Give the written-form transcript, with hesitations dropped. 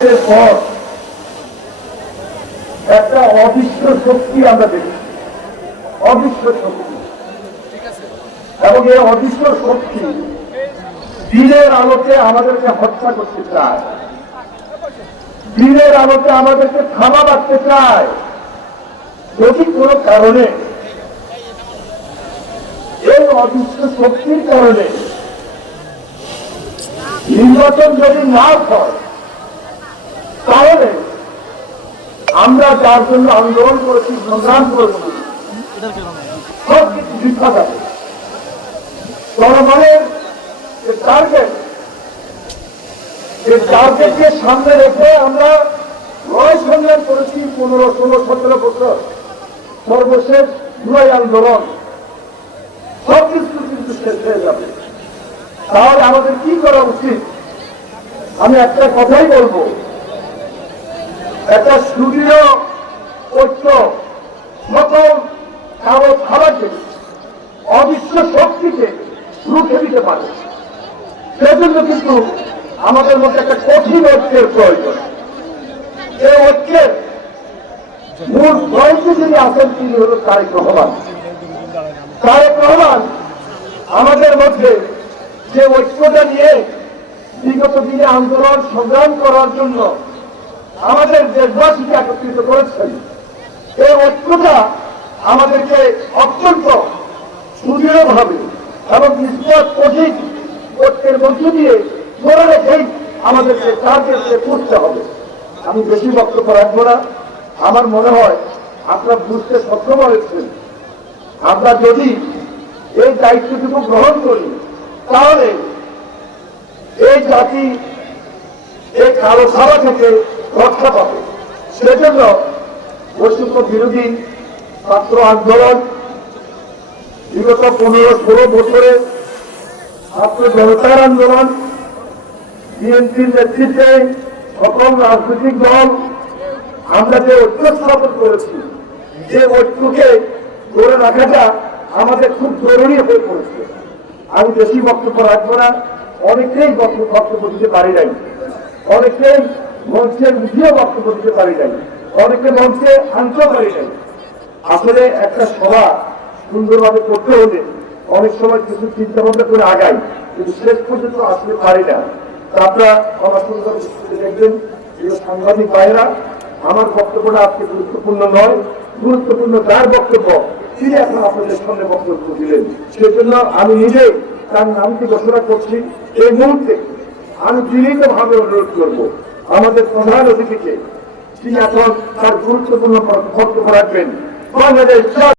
পর একটা অদৃশ্য শক্তি আমরা দেখি, অদৃশ্য শক্তি, এবং এই অদৃশ্য শক্তি দিনের আলোতে আমাদেরকে হত্যা করতে চায়, দিনের আলোতে আমাদেরকে থামা রাখতে চায়। যদি কোনো কারণে এই অদৃশ্য শক্তির কারণে নির্বাচন যদি না হয়, তাহলে আমরা যার জন্য আন্দোলন করেছি, সংগ্রাম করেছি, সবকিছু বৃথা যাবে। জনগণের টার্গেটকে সামনে রেখে আমরা লড়াই সংগ্রাম করেছি 15, 16, 17 বছর। সর্বশেষ জুলাই আন্দোলন, সবকিছু কিন্তু শেষ হয়ে যাবে। তাহলে আমাদের কি করা উচিত? আমি একটা কথাই বলবো, একটা সুদৃঢ় ঐক্য সকল কারো খাবারকে, অদৃশ্য শক্তিকে রুখে দিতে পারে। সেজন্য কিন্তু আমাদের মধ্যে একটা কঠিন ঐক্যের প্রয়োজন। এই ঐক্যের মূল বয়সে যিনি আছেন তিনি হল তারেক রহমান। তারেক রহমান আমাদের মধ্যে যে ঐক্যটা নিয়ে বিগত দিনে আন্দোলন সংগ্রাম করার জন্য আমাদের দেশবাসীকে একত্রিত করেছেন, এই ঐক্যটা আমাদেরকে অত্যন্ত সুদৃঢ়ভাবে এবং নিষ্পদ কঠিন ঐক্যের মধ্য দিয়ে ধরে রেখেই আমাদেরকে টার্গেটে পৌঁছতে হবে। আমি বেশি বক্তব্য রাখবো না। আমার মনে হয় আপনারা বুঝতে সক্ষম হয়েছেন, আমরা যদি এই দায়িত্বটুকু গ্রহণ করি তাহলে এই জাতি এই কালো ছাড়া থেকে রক্ষা পাবে। সেজন্য বৈষম্য বিরোধী ছাত্র আন্দোলন বিগত 15-16 বছরে ছাত্র জনতার আন্দোলন, বিএনপির নেতৃত্বে সকল রাজনৈতিক দল আমরা যে ঐক্য স্থাপন করেছি, যে ঐক্যকে ধরে রাখাটা আমাদের খুব জরুরি হয়ে পড়েছে। আমি বেশি বক্তব্য রাখবো না। অনেকেই বক্তব্য দিতে পারি নাই, অনেকেই মঞ্চের উঠিয়ে বক্তব্য দিতে পারি নাই, অনেকে মঞ্চে আনতে পারি নাই। আসলে একটা সভা সুন্দরভাবে করতে হলে অনেক সময় কিছু চিন্তা ভাবনা করে আগাই, কিন্তু শেষ পর্যন্ত আসলে পারি না। আপনারা আমার সুন্দরভাবে দেখবেন। এই সাংবাদিক ভাইরা, আমার বক্তব্যটা আজকে গুরুত্বপূর্ণ নয়, গুরুত্বপূর্ণ যার বক্তব্য তিনি এখন আপনাদের সামনে বক্তব্য দিলেন। সেজন্য আমি নিজে তার নামটি ঘোষণা করছি। এই মুহূর্তে আমি বিনীতভাবে অনুরোধ করবো আমাদের প্রধান অতিথিকে, তিনি এখন তার গুরুত্বপূর্ণ বক্তব্য রাখবেন। বাংলাদেশ